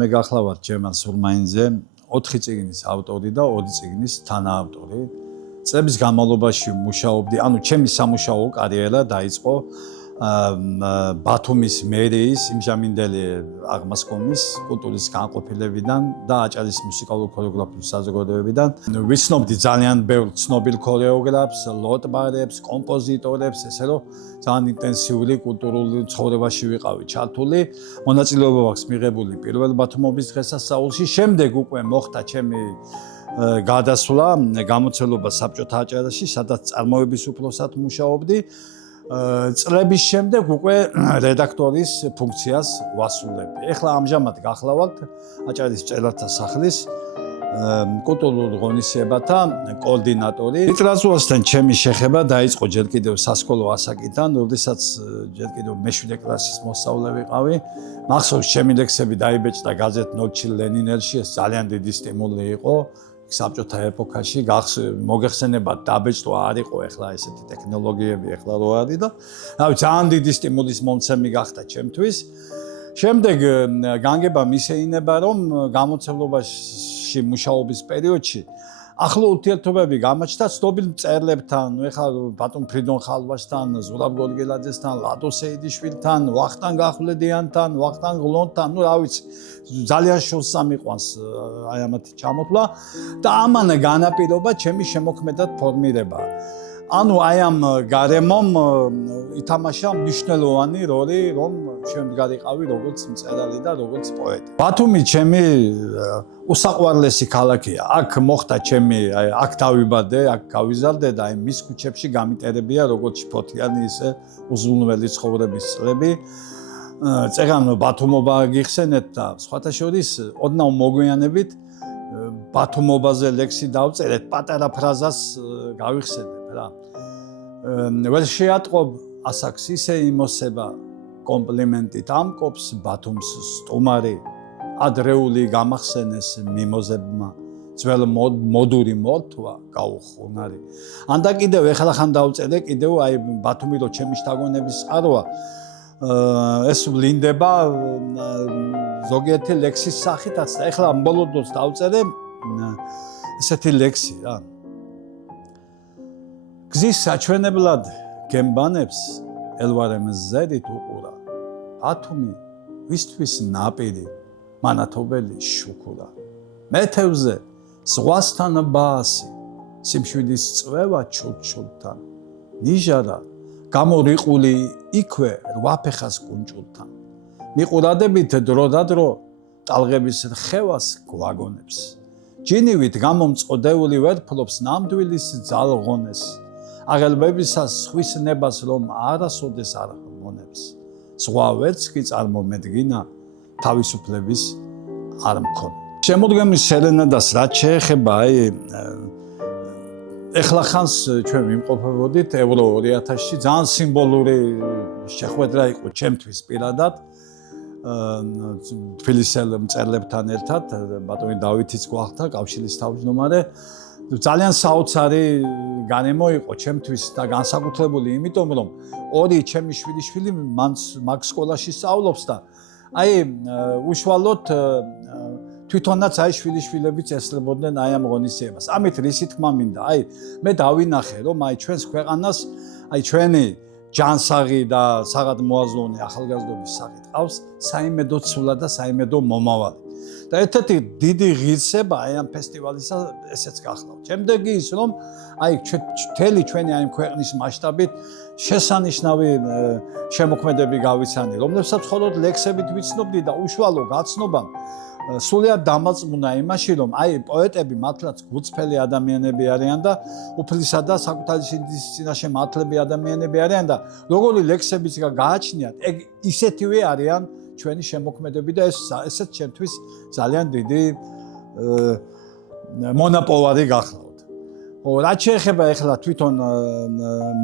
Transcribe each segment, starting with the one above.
მე გახლავართ ჯერმან სურმაინზე 4 წიგნის ავტორი და 2 წიგნის თანაავტორი. წლების განმავლობაში მუშაობდი, ჩემი სამუშაო კარიერა დაიწყო ბათუმის მერიის იმჟამინდელი აღმასკომის კულტურის განყოფილებიდან და აჭარის მუსიკალურ-ქორეოგრაფიული საზოგადოებიდან. ვიცნობდი ძალიან ბევრ ცნობილ ქორეოგრაფს, ლოტბარებს, კომპოზიტორებს, ესე რომ ძალიან ინტენსიური კულტურული ცხოვრებაში ვიყავი ჩართული. მონაწილეობა მაქვს მიღებული პირველ ბათუმობის დღესასწაულში. შემდეგ უკვე მოხდა ჩემი გადასვლა გამოცდილება საბჭოთა აჭარაში, სადაც წარმოების უფროსად მუშაობდი. წლების შემდეგ უკვე რედაქტორის ფუნქციას ვასრულებდი. ეხლა ამჟამად გახლავართ აჭარის მწერალთა სახლის კულტურულ ღონისძიებათა კოორდინატორი. ლიტერატურასთან ჩემი შეხება დაიწყო ჯერ კიდევ სასკოლო ასაკიდან, როდესაც ჯერ კიდევ მე-7 კლასის მოსწავლე ვიყავი. მახსოვს, ჩემი ლექსები დაიბეჭდა გაზეთ ნოჩი ლენინელში, ეს ძალიან დიდი სტიმული იყო. საბჭოთა ეპოქაში მოგეხსენებათ დაბეჭდვა არ იყო ეხლა ესეთი ტექნოლოგიები ეხლა რო არის და ძალიან დიდი სტიმულის მომცემი გახდა ჩემთვის. შემდეგ განგება მისეინება რომ გამოცდილებაში მუშაობის პერიოდში ახლო ურთიერთობები გამოჩნდა ცნობილ მწერლებთან, ეხლა ბატონ ფრიდონ ხალვაშთან, ზურაბ გოლგელაძესთან, ლადო სეიდიშვილთან, ვახტანგ ახვლედიანთან, ვახტანგ ღლონთან, რა ვიცი, ძალიან შორს ამიყვანს აი ამათი ჩამოთვლა და ამან განაპირობა ჩემი შემოქმედად ფორმირება. აი ამ გარემომ ითამაშა მნიშვნელოვანი როლი, რომ შემდგარიყავი როგორც მწერალი და როგორც პოეტი. ბათუმი ჩემი უსაყვარლესი ქალაქია. აქ მოხდა ჩემი, აქ დავიბადე, აქ გავიზარდე და მის ქუჩებში გამიტარებია როგორც ფოთიანი, ისე უზრუნველი ცხოვრების წლები. წეგან ბათუმობა გიხსენეთ და სხვათა შორის ოდნავ მოგვიანებით ბათუმობაზე ლექსი დავწერეთ, პატარა ფრაზას გავიხსენებ რა. ვერ შეატყობ ასაკს ისე იმოსება კომპლიმენტით ამკობს ბათუმს სტუმარი ადრეული გამახსენეს მიმოზებმა ძველ მოდური მორთვა გაუხუნარი. ანდა კიდევ ეხლახან დავწერე კიდევ აი ბათუმი რო ჩემი შთაგონების წყაროა ეს ვლინდება ზოგიერთი ლექსის სახითაც და ეხლა ბოლოს დავწერე ესეთი ლექსი რა. გზის საჩვენებლად გემბანებს ელვარემს ზედით უყურა. ბათუმი ვისთვის ნაპირი მანათობელი შუქურა. მეთევზე ზღვასთან ბაასი სიმშვიდის წვევა ჩულჩულთან. ნიჟარა გამორიყული იქვე რვაფეხას კუნჭულთან. მიყურადებით დრო და დრო ტალღების რხევას გვაგონებს. ჯინივით გამომწოდეული ვერფლობს ნამდვილის ძალღონეს. აღელვებისას სხვის ნებას რომ არასოდეს არ მონებს. ზღვა ვერც კი წარმომედგინა თავისუფლების არ მქონი. შემოდგომის სერენადას რაც შეეხება ეხლა ხანს ჩვენ ვიმყოფებოდით ევრო 2000-ში ძალიან სიმბოლური შეხვედრა იყო ჩემთვის პირადად თბილისელ მწერლებთან ერთად ბატონი დავითიც გვახდა კავშირის თავმჯდომარე. ძალიან საოცარი გარემო იყო ჩემთვის და განსაკუთრებული იმიტომ რომ ორი ჩემი შვილიშვილი მაგ სკოლაში სწავლობს და უშუალოდ თვითონაც შვილიშვილებიც ესწრებოდნენ ამ ღონისძიებას. ამით რისი თქმა მინდა, მე დავინახე რომ ჩვენს ქვეყანას ჩვენი ჯანსაღი და საღად მოაზროვნე ახალგაზრდობის სახით ყავს საიმედო ცვლა და საიმედო მომავალი. და ერთ-ერთი დიდი ღირსება ამ ფესტივალისა ესეც გახლავთ. შემდეგი ის რომ მთელი ჩვენი ქვეყნის მასშტაბით შესანიშნავი შემოქმედები გავიცანი, რომლებსაც მხოლოდ ლექსებით ვიცნობდი და უშუალო გაცნობამ სულიად დამარწმუნა იმაში, რომ პოეტები მართლაც გულწრფელი ადამიანები არიან და უფლისა და საკუთარი სინდისის წინაშე მართლები ადამიანები არიან და როგორი ლექსებიც გააჩნიათ, ისეთივე არიან ჩვენი შემოქმედები და ესეც ჩემთვის ძალიან დიდი მონაპოვარი გახლავთ. რაც შეეხება ეხლა თვითონ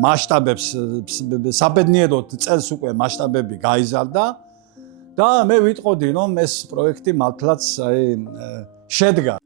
მასშტაბებს, საბედნიეროდ წელს უკვე მასშტაბები გაიზარდა და მე ვიტყოდი რომ ეს პროექტი მართლაც შედგა.